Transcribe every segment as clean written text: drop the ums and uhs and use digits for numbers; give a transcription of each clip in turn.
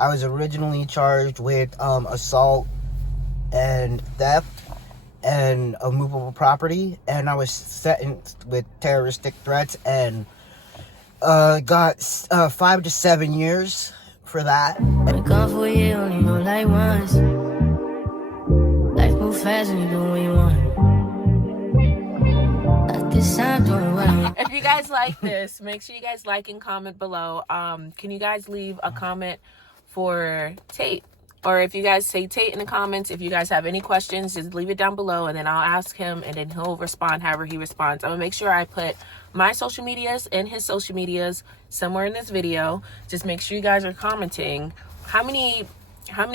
I was originally charged with assault and theft and a movable property, and I was sentenced with terroristic threats and got 5 to 7 years for that. Been gone for a year, only go like once. Life move fast and you do what you want. At this time, doing well. If you guys like this, make sure you guys like and comment below. Can you guys leave a comment for Tate? Or if you guys say Tate in the comments, if you guys have any questions, just leave it down below, and then I'll ask him, and then he'll respond however he responds. I'm gonna make sure I put my social medias and his social medias somewhere in this video. Just make sure you guys are commenting. How many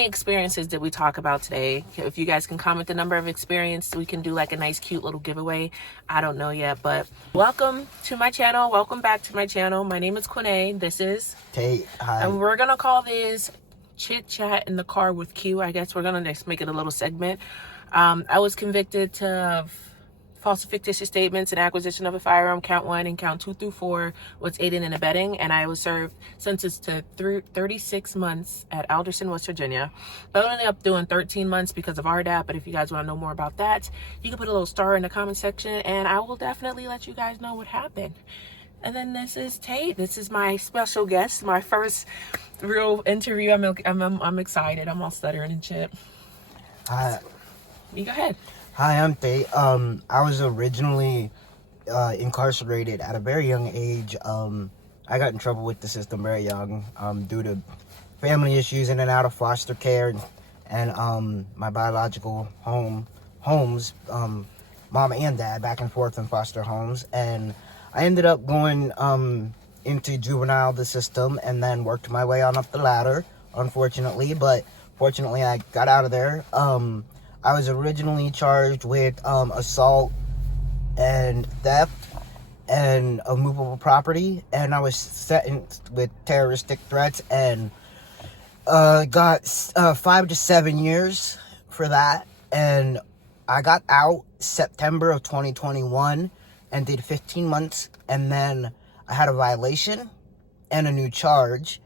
experiences did we talk about today? If you guys can comment the number of experiences, we can do like a nice cute little giveaway. I don't know yet, but welcome to my channel. Welcome back to my channel. My name is Quinae. This is Tate. Hi. And we're gonna call this Chit Chat in the Car with Q. I guess we're gonna just make it a little segment. I was convicted of false and fictitious statements and acquisition of a firearm, count 1, and count 2 through 4 was aiding and abetting, and I was sentenced to 36 months at Alderson, West Virginia. But I ended up doing 13 months because of RDAP. But if you guys want to know more about that, you can put a little star in the comment section, and I will definitely let you guys know what happened. And then this is Tate. This is my special guest, my first real interview. I'm excited. I'm all stuttering and shit. You go ahead. Hi, I'm Tate. I was originally incarcerated at a very young age. I got in trouble with the system very young due to family issues, in and out of foster care, and my biological homes, mom and dad, back and forth in foster homes. And I ended up going into juvenile, the system, and then worked my way on up the ladder, unfortunately. But fortunately, I got out of there. I was originally charged with assault and theft and a movable property, and I was sentenced with terroristic threats and got 5 to 7 years for that. And I got out September of 2021 and did 15 months, and then I had a violation and a new charge,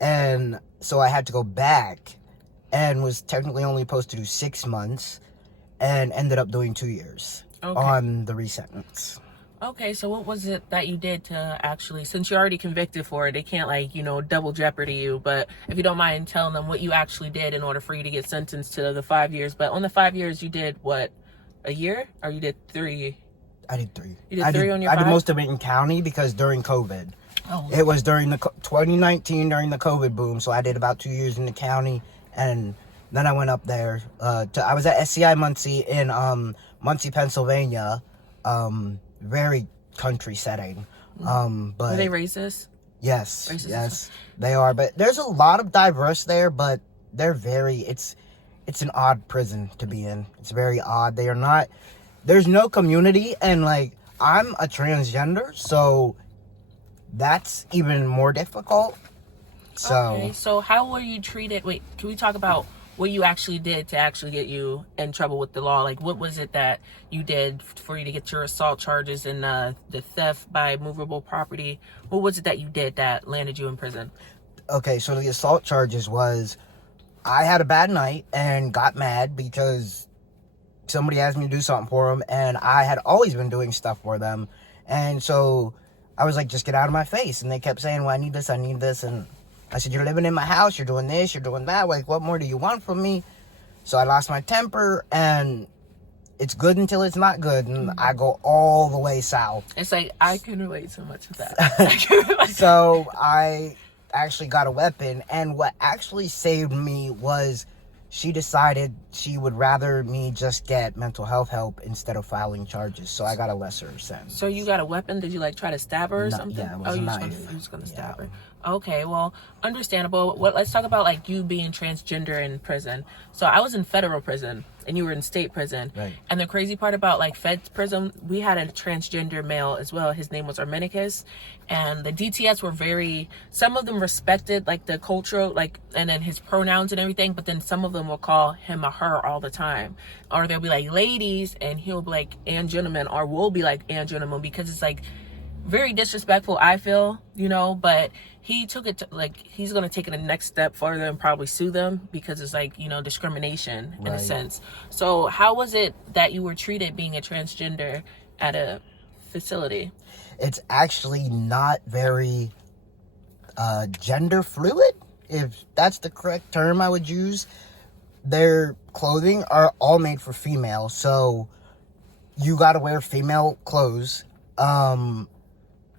and so I had to go back and was technically only supposed to do 6 months and ended up doing 2 years on the resentence. Okay, so what was it that you did to actually, since you're already convicted for it, they can't double jeopardy you, but if you don't mind telling them what you actually did in order for you to get sentenced to the 5 years. But on the 5 years, you did what, a year? Or you did 3? I did 3. You did 3 on your 5? I did most of it in county because during COVID. Oh. It was during the 2019, during the COVID boom, so I did about 2 years in the county, and then I went up there I was at SCI Muncie in Muncie, Pennsylvania. Very country setting. But were they racist? Yes, racist? Yes, they are. But there's a lot of diverse there, but they're it's an odd prison to be in. It's very odd. They are not, there's no community, and I'm a transgender, so that's even more difficult. Okay, so how were you treated? Wait, can we talk about what you actually did to actually get you in trouble with the law? What was it that you did for you to get your assault charges and the theft by movable property? What was it that you did that landed you in prison? Okay, so the assault charges was, I had a bad night and got mad because somebody asked me to do something for them, and I had always been doing stuff for them. And so I was like, just get out of my face. And they kept saying, well, I need this, and I said, you're living in my house, you're doing this, you're doing that, what more do you want from me? So I lost my temper, and it's good until it's not good, and I go all the way south. It's I can relate so much with that. So I actually got a weapon, and what actually saved me was she decided she would rather me just get mental health help instead of filing charges, so I got a lesser sentence. So you got a weapon? Did you try to stab her or something? Yeah, it was a knife. You was gonna stab her. Okay, well, understandable. Let's talk about you being transgender in prison. So I was in federal prison and you were in state prison. Right. And the crazy part about feds prison, we had a transgender male as well. His name was Armenicus, and the DTS were some of them respected the cultural and then his pronouns and everything, but then some of them will call him a her all the time, or they'll be ladies and he'll be and gentlemen, or we'll be and gentlemen, because it's very disrespectful, I feel, but he took it to, like, he's going to take it the next step further and probably sue them because it's like, discrimination in a sense. So how was it that you were treated being a transgender at a facility? It's actually not very gender fluid, if that's the correct term I would use. Their clothing are all made for female, so you gotta wear female clothes.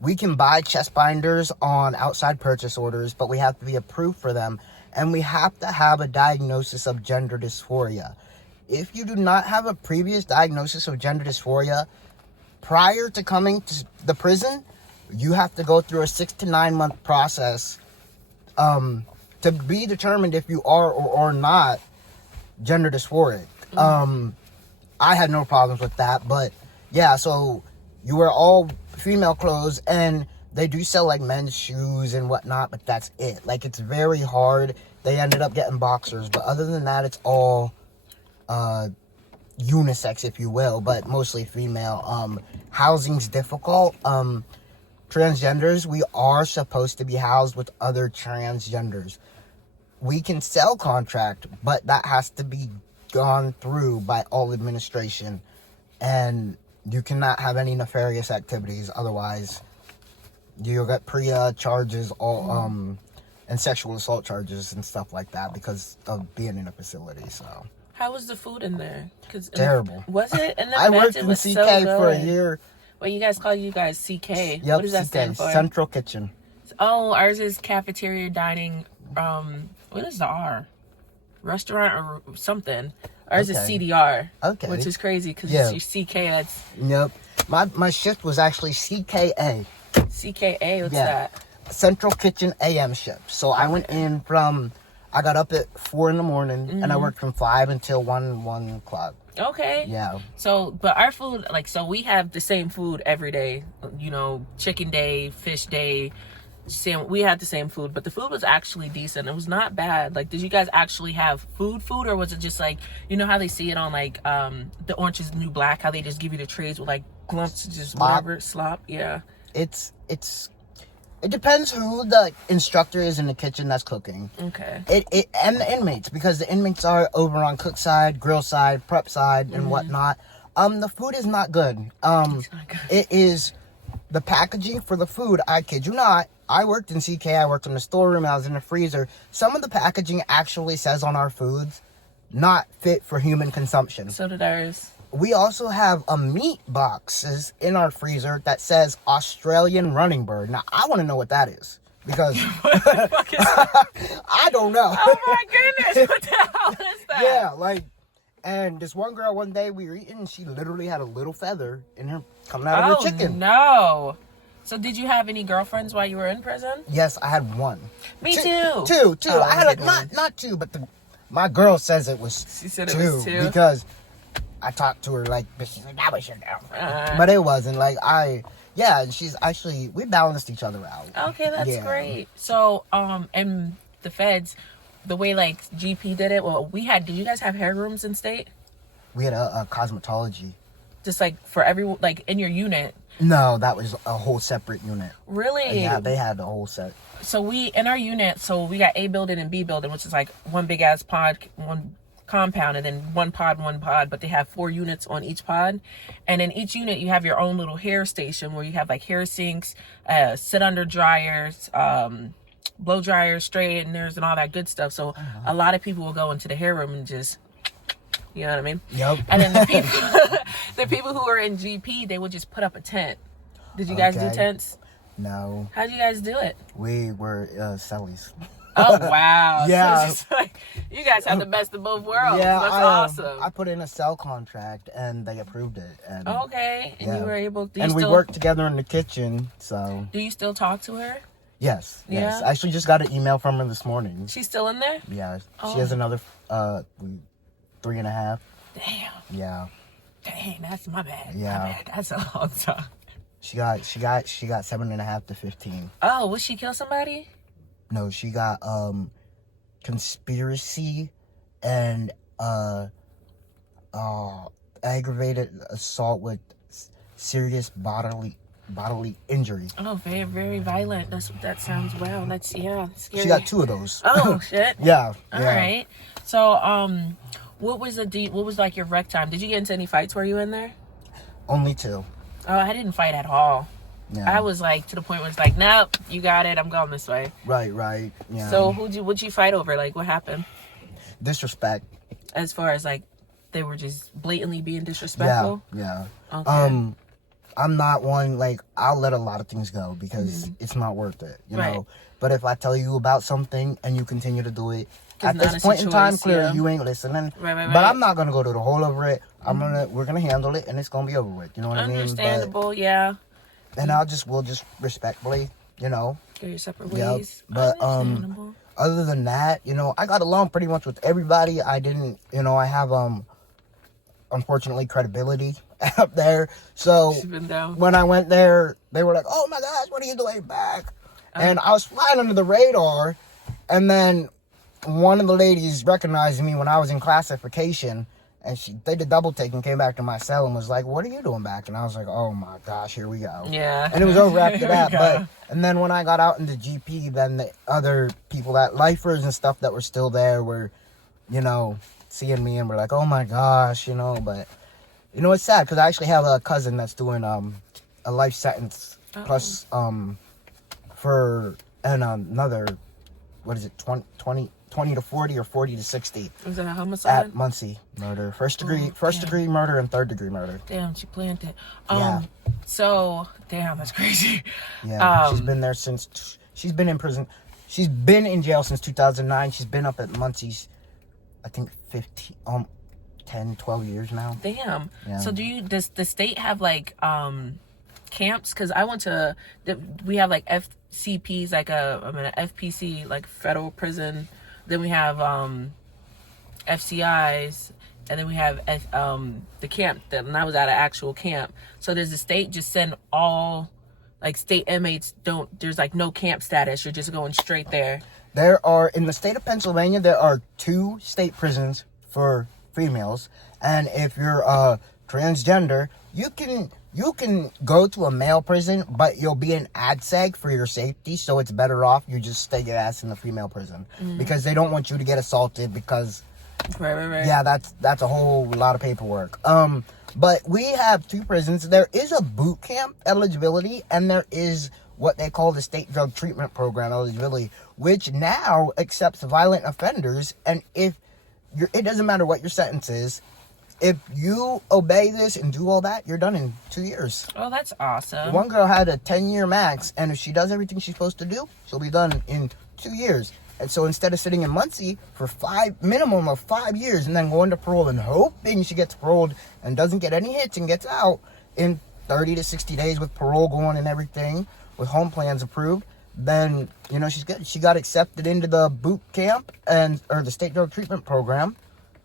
We can buy chest binders on outside purchase orders, but we have to be approved for them, and we have to have a diagnosis of gender dysphoria. If you do not have a previous diagnosis of gender dysphoria prior to coming to the prison, you have to go through a 6 to 9 month process to be determined if you are or are not gender dysphoric. I had no problems with that, but yeah, so you wear all female clothes, and they do sell like men's shoes and whatnot, but that's it. Like, it's very hard. They ended up getting boxers, but other than that, it's all unisex, if you will, but mostly female. Housing's difficult. Transgenders, we are supposed to be housed with other transgenders. We can sell contract, but that has to be gone through by all administration, and you cannot have any nefarious activities, otherwise you'll get PREA charges, all and sexual assault charges and stuff like that because of being in a facility. So how was the food in there? Terrible. Was it? And I worked in CK for a year. Well, you guys call CK. Yep, What does that CK, stand for? Central Kitchen. Oh, ours is cafeteria dining. What is the R? Restaurant or something. Ours is CDR. Okay. Which is crazy because it's your CK. That's. Yep. My shift was actually CKA. CKA. What's that? Central Kitchen AM shift. So I went in from. I got up at 4 a.m. and I worked from 5 until 1 o'clock. Okay. Yeah. So, but our food, so we have the same food every day. Chicken day, fish day. We had the same food, but the food was actually decent. It was not bad. Like, did you guys actually have food, or was it just like, how they see it on like The Orange Is the New Black, how they just give you the trays with like glumps, just whatever, slop? Yeah. It depends who the instructor is in the kitchen that's cooking. Okay. And the inmates, because the inmates are over on cook side, grill side, prep side, and whatnot. The food is not good. It's not good. It is the packaging for the food. I kid you not. I worked in CK. I worked in the storeroom. I was in the freezer. Some of the packaging actually says on our foods, not fit for human consumption. So did ours. We also have a meat boxes in our freezer that says Australian running bird. Now, I want to know what that is. Because I don't know. Oh my goodness. What the hell is that? Yeah, and this one girl, one day we were eating, and she literally had a little feather in her coming out of her chicken. No. So did you have any girlfriends while you were in prison? Yes, I had one. Me too. Two. Oh, I had not two, but my girl says it was She said it was two. Because I talked to her but she's like, that was your girlfriend. But it wasn't. And she's actually, we balanced each other out. Okay, that's great. So, and the feds, the way GP did it, did you guys have hair rooms in state? We had a cosmetology. Just for every, in your unit? No, that was a whole separate unit. Really? Yeah, they had the whole set. So in our unit, we got A building and B building, which is one big ass pod, one compound, and then one pod, but they have 4 units on each pod. And in each unit, you have your own little hair station where you have hair sinks, sit under dryers, blow dryers, straighteners, and all that good stuff. So a lot of people will go into the hair room and just, you know what I mean? Yep. And then the people who were in GP, they would just put up a tent. Did you guys do tents? No. How did you guys do it? We were cellies. Oh, wow. Yeah. So you guys have the best of both worlds. Yeah, that's awesome. I put in a cell contract, and they approved it. And, okay. And you were able to... we worked together in the kitchen, so... Do you still talk to her? Yes. I actually just got an email from her this morning. She's still in there? Yeah. She has another 3.5. Damn. Yeah. Dang, that's my bad. Yeah. My bad. That's a long time. She got 7.5 to 15. Oh, would she kill somebody? No, she got conspiracy and aggravated assault with serious bodily bodily injury. Oh, very, very violent. That sounds, wow. That's, scary. She got 2 of those. Oh, shit. Yeah. All right. So, what was like your rec time? Did you get into any fights while you were in there? Only 2. Oh, I didn't fight at all. Yeah. I was like, to the point where it's like, nope, you got it. I'm going this way. Right. Yeah. So what'd you fight over? Like, what happened? Disrespect. As far as like, they were just blatantly being disrespectful? Yeah. Okay. I'm not one, like, I'll let a lot of things go because it's not worth it, you know? But if I tell you about something and you continue to do it, at this point in time, clearly you ain't listening. Right. But I'm not going to go to the hole over it. We're going to handle it and it's going to be over with. You know what I mean? Understandable, yeah. And we'll just respectfully, you know. Go your separate ways. But, other than that, you know, I got along pretty much with everybody. I didn't, you know, I have, unfortunately, credibility up there. So when I went there, they were like, oh my gosh, what are you doing back? And I was flying under the radar. And then one of the ladies recognized me when I was in classification. And they did double take and came back to my cell and was like, what are you doing back? And I was like, oh my gosh, here we go. Yeah. And it was over after that. And then when I got out into GP, then the other people, that lifers and stuff that were still there were, you know, seeing me and were like, oh my gosh, you know. But, you know, it's sad because I actually have a cousin that's doing a life sentence plus for another, what is it, 20 to 40 or 40 to 60. Was that a homicide? At Muncie murder. First degree murder and 3rd degree murder. Damn, she planned it. Yeah. So, damn, that's crazy. Yeah, she's been there since, she's been in prison. She's been in jail since 2009. She's been up at Muncie's, I think 10, 12 years now. Damn. Yeah. So does the state have like, camps? Cause I went to, we have like FCPs, like an FPC, like federal prison. Then we have FCIs, and then we have the camp. And I was at an actual camp. So does the state just send all, like, state inmates there's like no camp status? You're just going straight there? There are, in the state of Pennsylvania, there are 2 state prisons for females. And if you're transgender, you can go to a male prison, but you'll be an ADSEG for your safety, so it's better off you just stay your ass in the female prison. Because they don't want you to get assaulted because... Right. Yeah, that's a whole lot of paperwork. But we have 2 prisons. There is a boot camp eligibility, and there is what they call the state drug treatment program eligibility, which now accepts violent offenders, and it doesn't matter what your sentence is, if you obey this and do all that, you're done in 2 years. Oh, that's awesome. One girl had a 10-year max, and if she does everything she's supposed to do, she'll be done in 2 years. And so instead of sitting in Muncie for minimum of 5 years and then going to parole and hoping she gets paroled and doesn't get any hits and gets out in 30 to 60 days with parole going and everything, with home plans approved, then, you know, she's good. She got accepted into the boot camp or the state drug treatment program,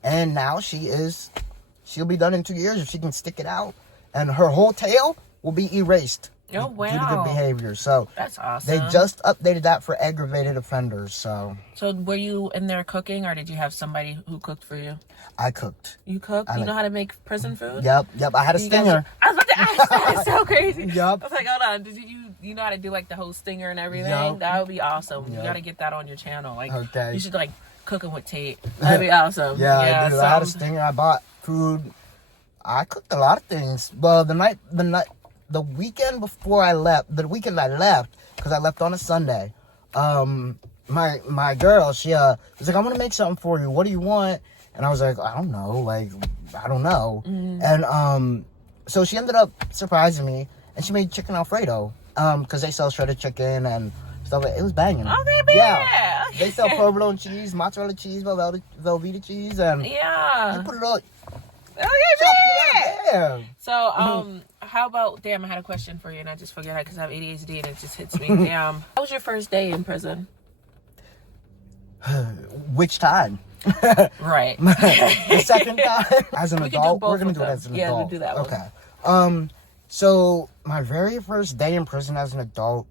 and now she'll be done in 2 years if she can stick it out, and her whole tail will be erased. Oh, wow. Due to good behavior. So that's awesome. They just updated that for aggravated offenders. So were you in there cooking, or did you have somebody who cooked for you? I cooked. You cooked? You know how to make prison food? Yep. I had a stinger. I was about to ask that. It's so crazy. Yep. I was like, hold on. Did you know how to do like the whole stinger and everything? Yep. That would be awesome. Yep. You got to get that on your channel. Like, okay. You should like cooking with Tate. That'd be awesome. Yeah. I had a stinger. I bought food. I cooked a lot of things. Well, the weekend before I left, because I left on a Sunday, my girl, she was like, I'm gonna make something for you. What do you want? And I was like, I don't know. And so she ended up surprising me, and she made chicken Alfredo, because they sell shredded chicken and stuff. It was banging. Oh, they be. Yeah. They sell provolone cheese, mozzarella cheese, Velveeta cheese, and you put it all. Yeah. So, how about, I had a question for you and I just forget it because I have ADHD and it just hits me. How was your first day in prison? Which time? Right. The second time? As an adult? We're going to do it as an adult. Yeah, we'll do that one. Okay. So, my very first day in prison as an adult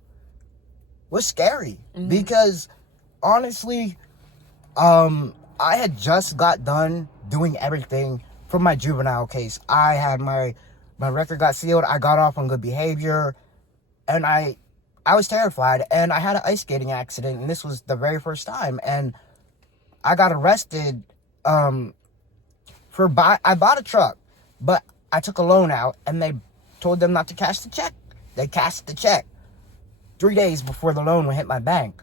was scary because, honestly, I had just got done doing everything from my juvenile case. I had my record got sealed. I got off on good behavior. and I was terrified, and I had an ice skating accident, and this was the very first time, and I got arrested. I bought a truck, but I took a loan out, and they told them not to cash the check. They cashed the check 3 days before the loan would hit my bank.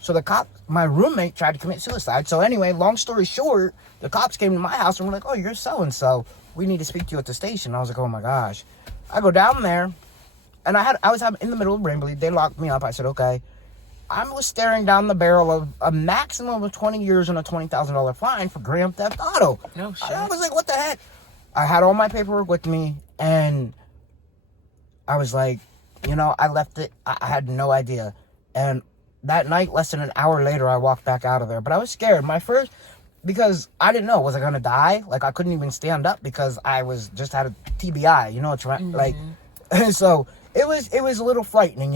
So my roommate tried to commit suicide. So anyway, long story short, the cops came to my house and were like, "Oh, you're so-and-so. We need to speak to you at the station." I was like, "Oh my gosh." I go down there, and I was in the middle of Rainbow. They locked me up. I said, "Okay." I was staring down the barrel of a maximum of 20 years and a $20,000 fine for grand theft auto. No shit. I was like, "What the heck?" I had all my paperwork with me, and I was like, I left it. I had no idea. And that night, less than an hour later, I walked back out of there. But I was scared. Because I didn't know, was I going to die? Like, I couldn't even stand up because I just had a TBI, like, so it was a little frightening,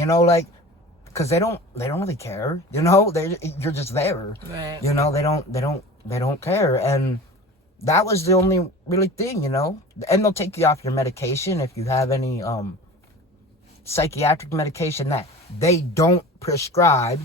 because they don't really care, you're just there, right. They don't care. And that was the only really thing, and they'll take you off your medication if you have any, psychiatric medication that they don't prescribe.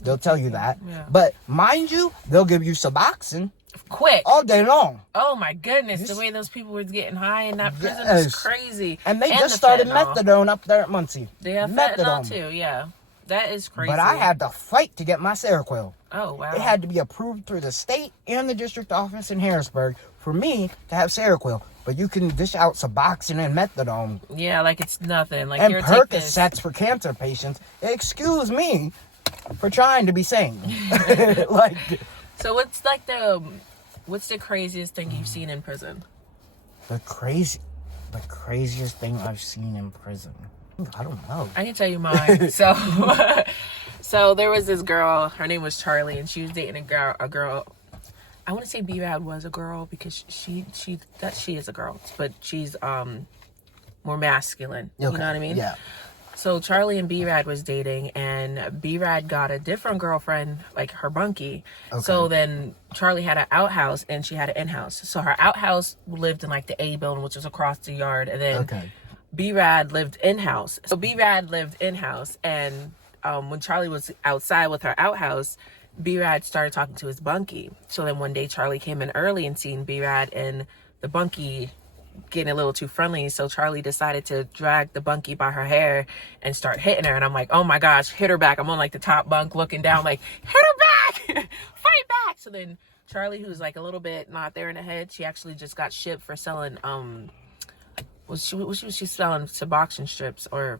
They'll tell you that. Yeah. But mind you, they'll give you Suboxone quick all day long. Oh my goodness, the way those people were getting high in that prison is crazy. And they just started methadone up there at Muncie. They have methadone too, yeah. That is crazy. But I had to fight to get my Seroquel. Oh, wow. It had to be approved through the state and the district office in Harrisburg for me to have Seroquel. But you can dish out Suboxone and methadone. Yeah, like it's nothing. Like, and Percocets for cancer patients. Excuse me for trying to be sane. So what's the craziest thing you've seen in prison? The craziest thing I've seen in prison. I don't know. I can tell you mine. So there was this girl. Her name was Charlie, and she was dating a girl. I want to say B-Rad was a girl because she is a girl, but she's more masculine. Okay. You know what I mean? Yeah. So Charlie and B-Rad was dating, and B-Rad got a different girlfriend, like her bunkie. Okay. So then Charlie had an outhouse, and she had an in-house. So her outhouse lived in like the A building, which was across the yard, and then B-Rad lived in-house. So B-Rad lived in-house, and when Charlie was outside with her outhouse, B-Rad started talking to his bunkie. So then one day Charlie came in early and seen B-Rad and the bunkie getting a little too friendly. So Charlie decided to drag the bunkie by her hair and start hitting her. And I'm like, oh my gosh, hit her back. I'm on like the top bunk looking down like, hit her back, fight back. So then Charlie, who's like a little bit not there in the head, she actually just got shipped for selling, was she selling Suboxone strips or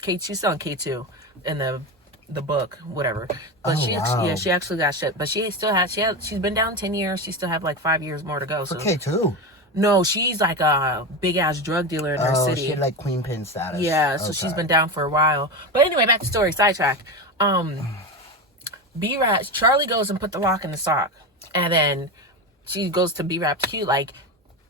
she's selling K2 in the book, whatever. But she actually got shit. But she's been down 10 years. She still have like 5 years more to go. So. Okay, too. No, she's like a big ass drug dealer in her city. She had like queen pin status. Yeah, so she's been down for a while. But anyway, back to the story, sidetrack. B-Rad, Charlie goes and put the lock in the sock. And then she goes to B-Rad's cue like,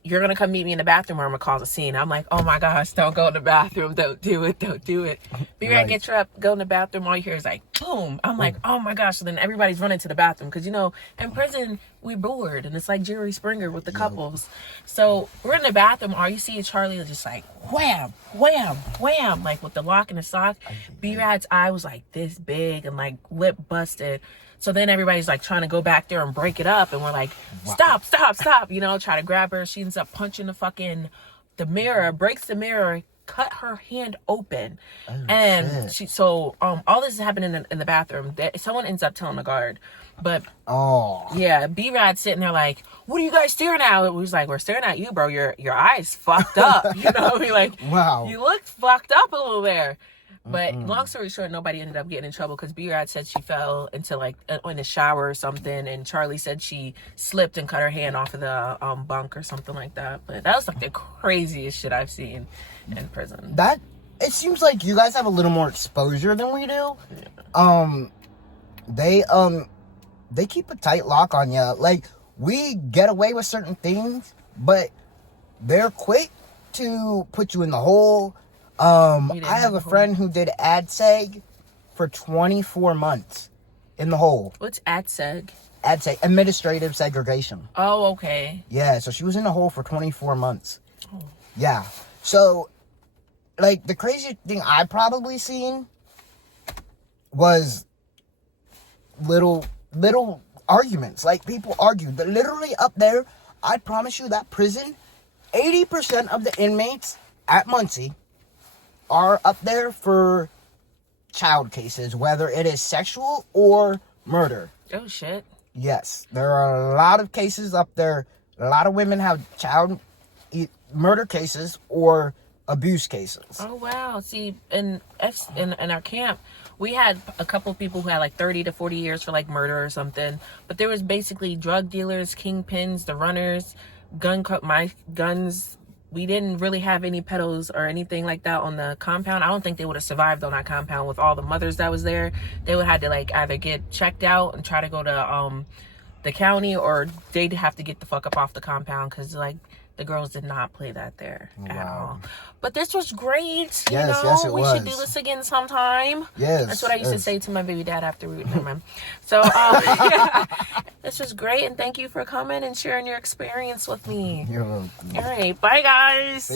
you're going to come meet me in the bathroom or I'm going to cause a scene. I'm like, oh my gosh, don't go in the bathroom. Don't do it. B-Rad gets her up, go in the bathroom. All you hear is like, boom. I'm like, oh my gosh. So then everybody's running to the bathroom. Because, in prison, we're bored. And it's like Jerry Springer with the couples. So we're in the bathroom. All you see is Charlie just like, wham, wham, wham. Like with the lock in the sock. B-Rad's eye was like this big and like lip busted. So then everybody's like trying to go back there and break it up. And we're like, stop. Try to grab her. She ends up punching the mirror, breaks the mirror, cut her hand open. Oh, and shit. All this is happening in the bathroom. Someone ends up telling the guard. But, yeah, B-Rad's sitting there like, what are you guys staring at? We was like, we're staring at you, bro. Your eyes fucked up. Wow. You looked fucked up a little there. But long story short, nobody ended up getting in trouble because B-Rad said she fell into like in the shower or something, and Charlie said she slipped and cut her hand off of the bunk or something like that. But that was like the craziest shit I've seen in prison. It seems like you guys have a little more exposure than we do. Yeah. They keep a tight lock on you. Like, we get away with certain things, but they're quick to put you in the hole. I have a friend who did ADSEG for 24 months in the hole. What's ADSEG? ADSEG, administrative segregation. Oh, okay. Yeah, so she was in the hole for 24 months. Oh. Yeah. So like, the craziest thing I probably seen was little arguments. Like, people argue. But literally up there, I promise you that prison, 80% of the inmates at Muncie are up there for child cases, whether it is sexual or murder. Oh, shit. Yes, there are a lot of cases up there. A lot of women have child murder cases or abuse cases. Oh, wow. See, in our camp, we had a couple of people who had like 30 to 40 years for like murder or something. But there was basically drug dealers, kingpins, the runners, guns. We didn't really have any pedos or anything like that on the compound. I don't think they would have survived on that compound with all the mothers that was there. They would have to like either get checked out and try to go to the county, or they'd have to get the fuck up off the compound, because like the girls did not play that there at all. But this was great. Yes, it we was. should do this again sometime. Yes, that's what I used to say to my baby dad after we never mind. So yeah, this was great, and thank you for coming and sharing your experience with me. You're welcome. All right, bye guys.